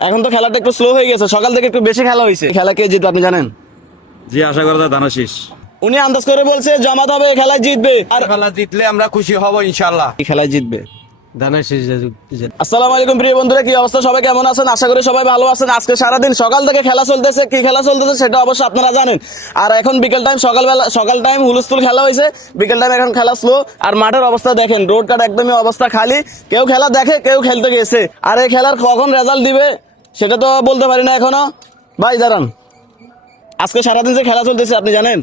এখন তো খেলাটা একটু স্লো হয়ে গেছে, সকাল থেকে একটু বেশি খেলা হয়েছে। খেলা কে জিতবে আপনি জানেন? জি, আশা করা যায় ধানাশিস। উনি আন্দাজ করে বলছে জামাত হবে, এই খেলায় জিতবে। আর খেলা জিতলে আমরা খুশি হব ইনশাল্লাহ। এই খেলায় জিতবে। ধানাশিস। আসসালামু আলাইকুম প্রিয় বন্ধুরা, কি অবস্থা? সবাই কেমন আছেন? আশা করি সবাই ভালো আছেন। আজকে সারাদিন সকাল থেকে খেলা চলতেছে, কি খেলা চলতেছে সেটা অবশ্য আপনারা জানেন। আর এখন বিকেল টাইম, সকাল টাইম হুলস্থুল খেলা হয়েছে, বিকেল টাইম এখন খেলা স্লো। আর মাঠের অবস্থা দেখেন, রোড কাট একদমই অবস্থা খালি, কেউ খেলা দেখে, কেউ খেলতে গেছে। আর এই খেলার কখন রেজাল্ট দিবে সেটা তো বলতে পারি না এখনো। ভাই দাঁড়ান, আজকে সারাদিন যে খেলা চলতেছে আপনি জানেন?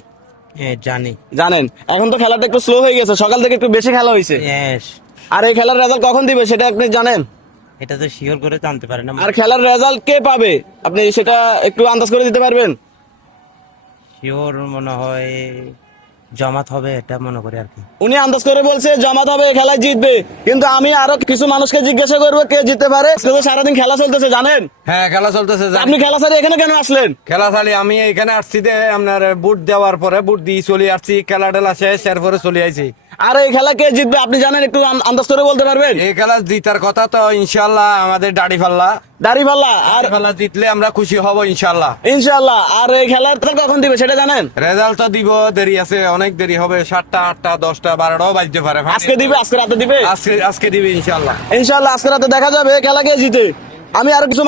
জানেন। এখন তো খেলাটা একটু স্লো হয়ে গেছে, সকাল থেকে একটু বেশি খেলা হয়েছে। আর এই খেলার রেজাল্ট কখন দিবে সেটা আপনি জানেন? এটা তো শিওর করে জানতে পারে না। আর খেলার রেজাল্ট কে পাবে আপনি সেটা একটু আন্দাজ করে দিতে পারবেন? শিওর মনে হয় জামাত হবে, এটা মনে করি আর কি। উনি আন্দাজ করে বলছে জামাত হবে, এই খেলায় জিতবে। কিন্তু আমি আরো কিছু মানুষকে জিজ্ঞাসা করবো কে জিততে পারে। আজকে তো সারাদিন খেলা চলতেছে জানেন। হ্যাঁ, খেলা চলতেছে। আপনি খেলা ছাড়া এখানে কেন আসলেন? খেলা চালি আমি এখানে আসছি যে আপনার বুট দেওয়ার পরে বুট দিয়ে চলে আসছি, খেলা টেলা শেষ এরপরে চলে আইছি। আর এই খেলা কে জিতবে আপনি জানেন? একটু আন্দাজ করে বলতে পারবেন? এই খেলা জিতার কথা তো ইনশাল্লাহ আমাদের দাড়িপাল্লা। দাড়িপাল্লা। আর খেলা জিতলে আমরা খুশি হব ইনশাল্লাহ। ইনশাআল্লাহ। আর এই খেলাটা কখন দিবে সেটা জানেন? রেজাল্ট তো দিব, দেরি আছে, অনেক দেরি হবে। 7টা 8টা 10টা 12টাও বাজতে পারে। আজকে দিবে, আজকে রাতে দিবে। আজকে দিবে ইনশাল্লাহ। ইনশাআল্লাহ আজকে রাতে দেখা যাবে খেলা কে জিতে। আমি আরো কিছু